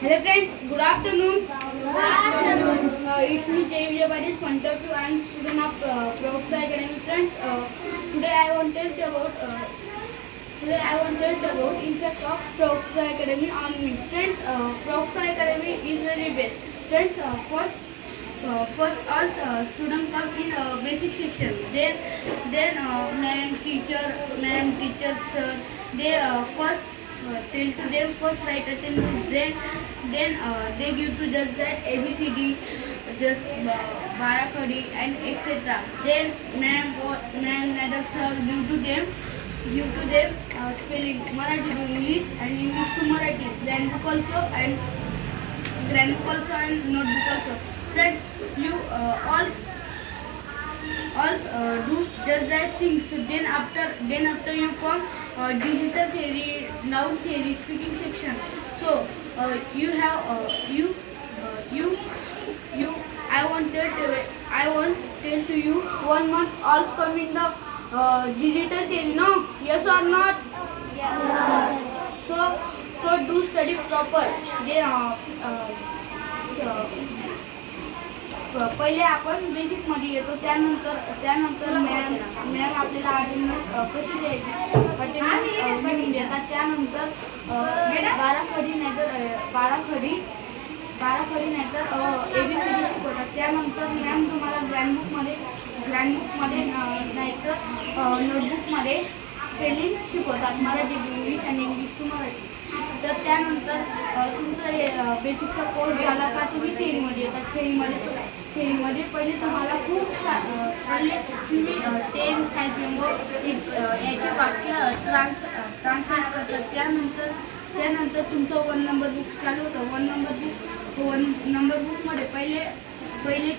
Hello friends, good afternoon. Good afternoon. It's me Jay Vijayabadi, front of you and student of Pravakta Academy. Friends, today I want to tell you about impact of Pravakta Academy on me. Friends, Pravakta Academy is very best. Friends, first all students come in basic section. Then ma'am, teacher, sir. They first till to them first write attendance. Then they give to just that ABCD, just Barakhadi and etc. Then ma'am, neither sir give to them spelling Marathi to English and English to Marathi. Then book also and grand book also and notebook also. Friends, you all do just that things. Then after you come digital theory, noun theory, speaking section. So you have you I want tell to you 1 month all come in the digital theory. No, yes or not? Yes. So do study proper. They पहिले आपण basic मध्ये येतो. त्यानंतर ma'am आपल्याला attendance कशी द्यायची attendance लिहून देतात. त्यानंतर बाराखडी नाहीतर ABCD शिकवतात. त्यानंतर मॅम तुम्हाला ग्रँड मध्ये नाहीतर नोटबुकमध्ये स्पेलिंग शिकवतात, मराठी टू इंग्लिश आणि इंग्लिश टू मराठी. तर त्यानंतर तुमचं बेसिकचा कोर्स झाला का तुम्ही थेरीमध्ये येतात. थेरीमध्ये पहिले तुम्हाला पहिले तुम्ही 10 सायन्स याचे वाक्य ट्रान्सलेट करतात. त्यानंतर तुमचं 1 नंबर बुक चालू होतं. 1 नंबर बुकमध्ये पहिले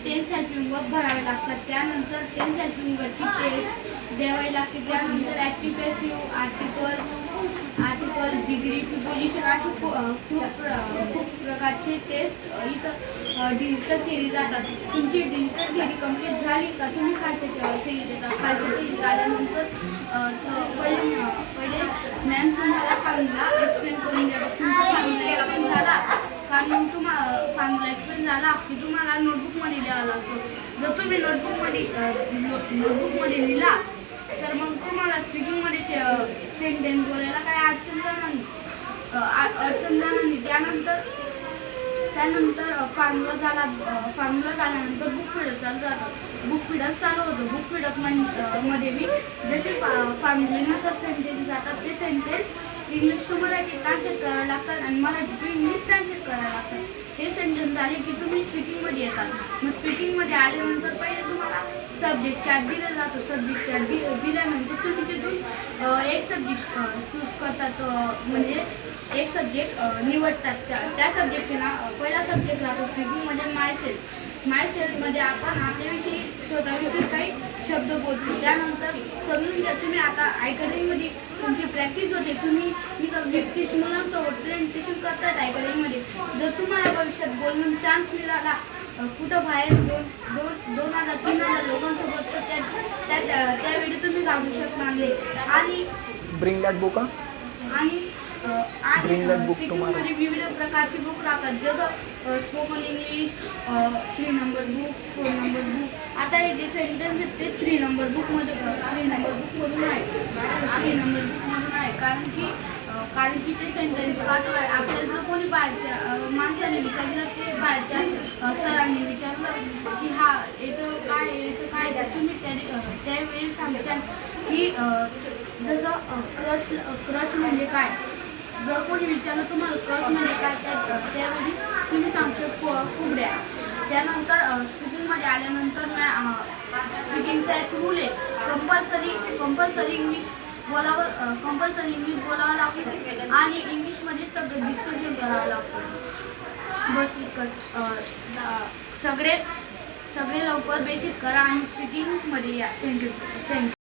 10 सेल्फिंग वर्क भरावे लागतात. त्यानंतर 10 सेल्फिंग वर्कची टेस्ट द्यावी लागते. त्यानंतर active passive article degree preposition अशी खूप प्रकारचे टेस्ट इथं डिजिटल थेरी जातात. तुमची डिजिटल थेरी कंप्लीट झाली का तुम्ही खालच्या थेरी देतात. खालच्या थेरी झाल्यानंतर पहिले मॅम तुम्हाला फॉर्म्युला एक्सप्लेन करून देतात. तुमचा फॉर्म्युला एक्सप्लेन झाला का मग फॉर्म्युला एक्सप्लेन झाला की तुम्हाला नोटबुकमध्ये लिहावं लागतं. जर तुम्ही नोटबुकमध्ये लिहिला तर मग तुम्हाला स्पीकिंगमध्ये सेंटेन्स बोलायला काही अडचण जाणार नाही. त्यानंतर फॉर्म्युला झाल्यानंतर बुक फिडअप चालू राहतं. बुक फिडअप मध्ये बी जसे फॉर्म्युलेनुसार सेंटेन्स जातात ते sentence English to Marathi translate करायला लागतात आणि मराठी टू इंग्लिश ट्रान्सलेट करायला लागतात. हे सेंटेन्स झाले की तुम्ही स्पीकिंगमध्ये येतात. मग स्पीकिंगमध्ये आल्यानंतर पहिले तुम्हाला सब्जेक्ट चार्ट दिला जातो. सब्जेक्ट चार्ट दिल्यानंतर तुम्ही तिथून एक सब्जेक्ट चूज करतात, म्हणजे एक सब्जेक्ट निवडतात. त्या सब्जेक्टचे पहिला सब्जेक्ट राहतो स्पीकिंगमध्ये मायसेल्फमध्ये आपण आपल्याविषयी स्वतःविषयी काही शब्द बोलतो. त्यानंतर समजून घ्या तुम्ही आता अकॅडमीमध्ये तुमची प्रॅक्टिस होते. तुम्ही इथं 20-30 मुलांसोबत प्रेझेंटेशन करतात अकॅडमीमध्ये. जर तुम्हाला भविष्यात बोलून चान्स मिळाला कुठं बाहेर 2,000-3,000 लोकांसोबत तर त्यावेळी तुम्ही जाऊ शकणार नाही. आणि ब्रिंग दॅट बुक स्पीकिंगमध्ये विविध प्रकारचे बुक राहतात. जसं spoken English, 3 number book, 4 number book. आता हे जे सेंटेन्स आहेत ते 3 नंबर बुकमधून आहे. कारण की ते सेंटेन्स आपल्याला जर कोणी बाहेरच्या माणसाने विचारलं, ते बाहेरच्या सरांनी विचारलं की याचं काय द्या, तुम्ही त्यावेळी सांगशाल की जसं क्रश म्हणजे काय. जर कोणी विचारलं तुम्हाला क्रश म्हणजे काय त्यावेळी तुम्ही सांगता कुबड्या. त्यानंतर स्पीकिंगमध्ये आल्यानंतर स्पीकिंगचा एक रूल आहे, कंपल्सरी इंग्लिश बोलावं लागतं आणि इंग्लिशमध्ये सगळं डिस्कशन करावं लागतं. बस इतकंच. सगळे लवकर बेसिक करा आणि स्पीकिंगमध्ये या. थँक्यू.